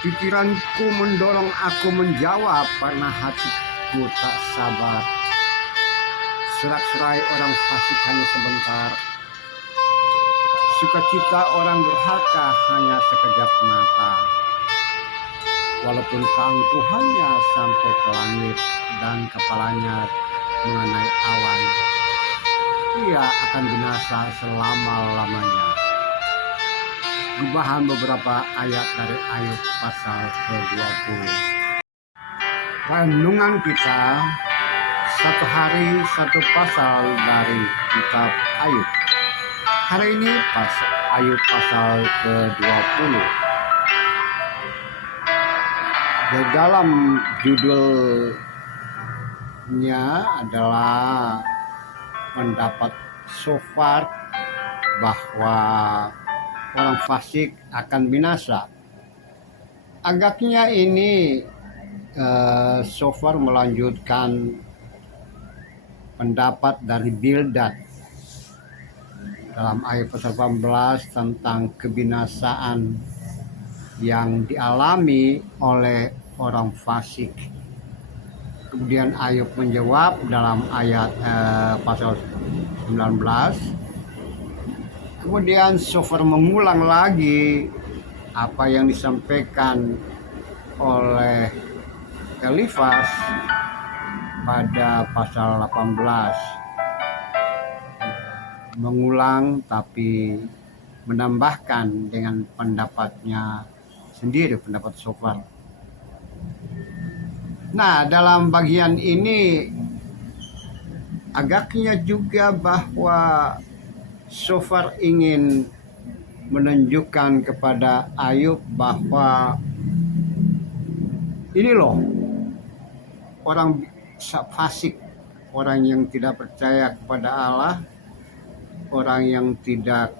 Pikiranku mendorong aku menjawab karena hatiku tak sabar. Sorak-sorai orang fasik hanya sebentar. Sukacita orang durhaka hanya sekejap mata. Walaupun keangkuhannya sampai ke langit dan kepalanya mengenai awan, ia akan binasa selama-lamanya. Gubahan beberapa ayat dari Ayub pasal ke-20. Renungan kita, satu hari satu pasal dari kitab Ayub. Hari ini Ayub pasal ke-20. Di dalam judulnya adalah pendapat Shofar bahwa orang fasik akan binasa. Agaknya ini Shofar melanjutkan pendapat dari Bildad dalam ayat 18 tentang kebinasaan yang dialami oleh orang fasik. Kemudian Ayub menjawab dalam ayat pasal 19. Kemudian Shofar mengulang lagi apa yang disampaikan oleh Elifas pada pasal 18. Mengulang tapi menambahkan dengan pendapatnya sendiri, pendapat Shofar. Nah, dalam bagian ini agaknya juga bahwa Shofar ingin menunjukkan kepada Ayub bahwa ini loh orang fasik, orang yang tidak percaya kepada Allah, orang yang tidak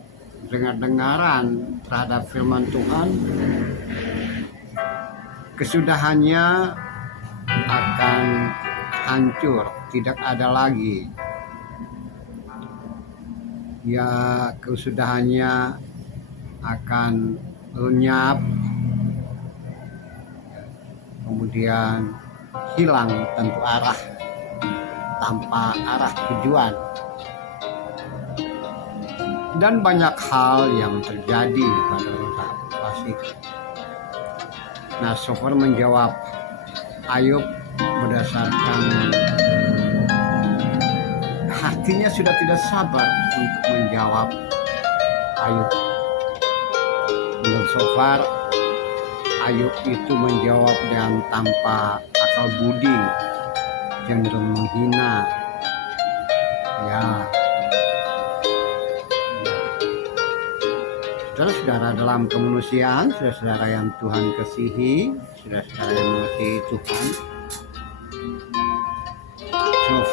dengar-dengaran terhadap firman Tuhan, kesudahannya akan hancur, tidak ada lagi. Ya, kesudahannya akan lenyap, kemudian hilang tentu arah, tanpa arah tujuan. Dan banyak hal yang terjadi pada orang fasik. Nah, Shofar menjawab Ayub berdasarkan hatinya sudah tidak sabar untuk menjawab Ayub. Menurut Shofar, Ayub itu menjawab dengan tanpa akal budi, cenderung menghina. Ya, saudara-saudara dalam kemanusiaan, saudara-saudara yang Tuhan kasihi, saudara-saudara yang mengasihi Tuhan,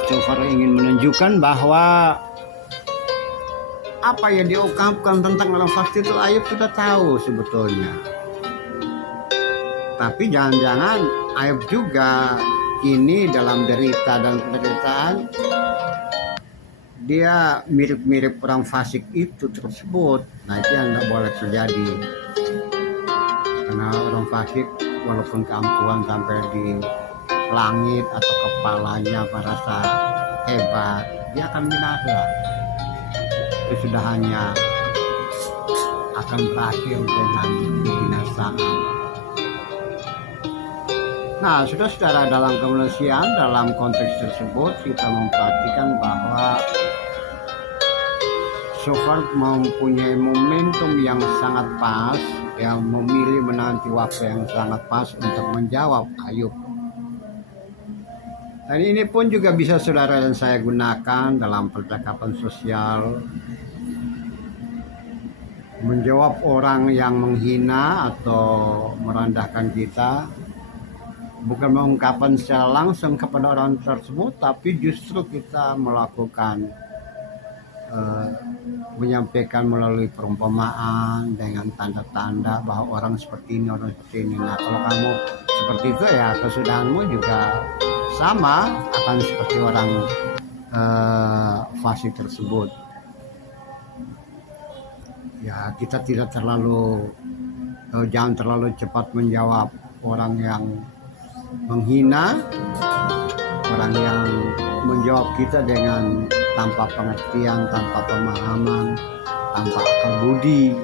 Shofar ingin menunjukkan bahwa apa yang diungkapkan tentang orang fasik itu Ayub sudah tahu sebetulnya. Tapi jangan-jangan Ayub juga kini dalam derita dan penderitaan, dia mirip-mirip orang fasik itu tersebut. Nah, itu yang tidak boleh terjadi. Karena orang fasik walaupun keangkuhan sampai di langit atau kepalanya merasa hebat, dia akan binasa. Kesudahannya akan berakhir dengan kebinasaan. Nah, saudara-saudara dalam kemanusiaan, dalam konteks tersebut kita memperhatikan bahwa Shofar mempunyai momentum yang sangat pas, yang memilih menanti waktu yang sangat pas untuk menjawab Ayub. Dan ini pun juga bisa saudara dan saya gunakan dalam percakapan sosial, menjawab orang yang menghina atau merendahkan kita, bukan mengungkapkan secara langsung kepada orang tersebut, tapi justru kita melakukan menyampaikan melalui perumpamaan dengan tanda-tanda bahwa orang seperti ini, orang seperti ini. Nah, kalau kamu seperti itu, ya kesudahanmu juga sama akan seperti orang fasik tersebut. Ya, kita tidak terlalu jangan terlalu cepat menjawab orang yang menghina, orang yang menjawab kita dengan tanpa pengertian, tanpa pemahaman, tanpa akal budi.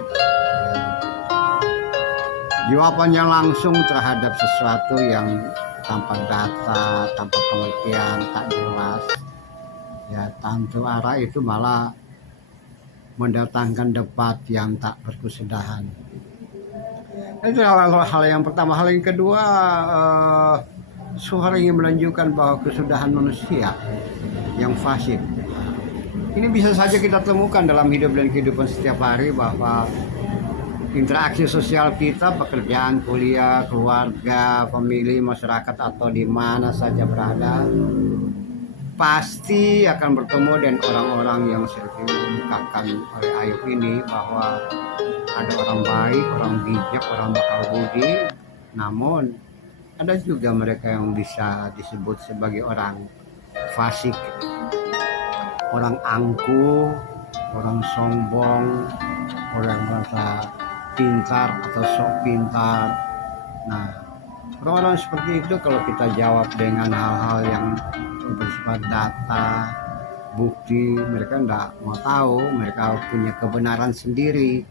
Jawabannya langsung terhadap sesuatu yang tanpa data, tanpa pengertian, tak jelas, ya tantu arah itu malah mendatangkan debat yang tak berkesudahan. Itu hal yang pertama. Hal yang kedua, suara ingin menunjukkan bahwa kesudahan manusia yang fasik. Ini bisa saja kita temukan dalam hidup dan kehidupan setiap hari, bahwa interaksi sosial kita, pekerjaan, kuliah, keluarga, famili, masyarakat, atau di mana saja berada, pasti akan bertemu dengan orang-orang yang seperti diungkapkan oleh Ayub ini, bahwa ada orang baik, orang bijak, orang bakal budi, namun ada juga mereka yang bisa disebut sebagai orang fasik, orang angkuh, orang sombong, orang merasa pintar atau sok pintar. Nah, orang-orang seperti itu kalau kita jawab dengan hal-hal yang bersifat data, bukti, mereka enggak mau tahu, mereka punya kebenaran sendiri.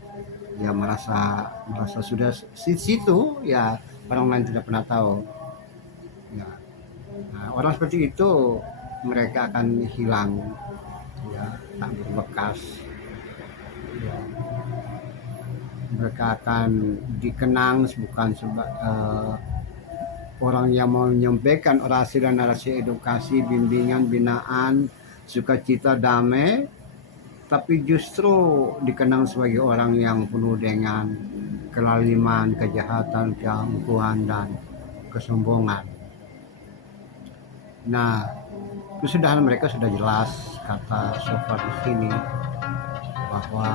Ya merasa sudah di situ, ya orang lain tidak pernah tahu. Ya. Nah, orang seperti itu mereka akan hilang, ya, tak berbekas. Ya. Mereka akan dikenang bukan orang yang mau menyampaikan orasi dan narasi edukasi, bimbingan, binaan, sukacita, damai, tapi justru dikenang sebagai orang yang penuh dengan kelaliman, kejahatan, keangkuhan, dan kesombongan. Nah, kesudahan mereka sudah jelas, kata Sofar di sini, bahwa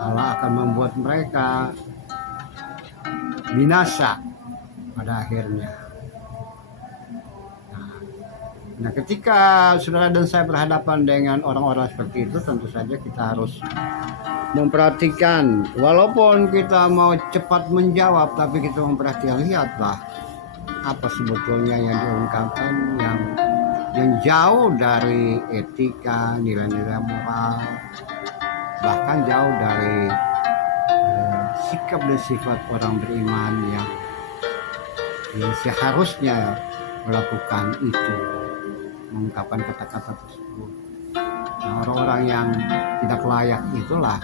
Allah akan membuat mereka binasa pada akhirnya. Nah, ketika saudara dan saya berhadapan dengan orang-orang seperti itu, tentu saja kita harus memperhatikan. Walaupun kita mau cepat menjawab, tapi kita memperhatikan, lihatlah apa sebetulnya yang diungkapkan, yang jauh dari etika, nilai-nilai moral, bahkan jauh dari sikap dan sifat orang beriman yang seharusnya melakukan itu, mengungkapkan kata-kata tersebut. Nah, orang-orang yang tidak layak itulah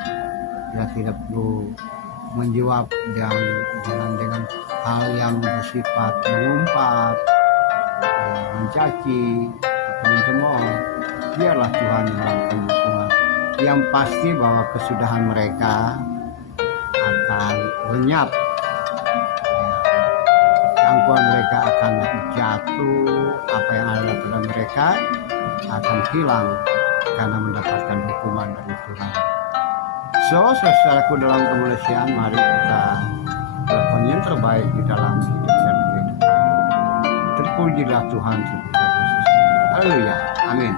ya tidak perlu menjawab dengan hal yang bersifat mengumpat, mencaci atau mencemooh. Biarlah Tuhan yang melakukan semua. Yang pasti bahwa kesudahan mereka akan lenyap, keangkuhan mereka akan jatuh, apa yang ada pada mereka akan hilang karena mendapatkan hukuman dari Tuhan. Saudaraku, dalam kemuliaan, mari kita lakukan yang terbaik di dalam hidup dan kehidupan. Terpujilah Tuhan Yesus Kristus. Haleluya. Amin.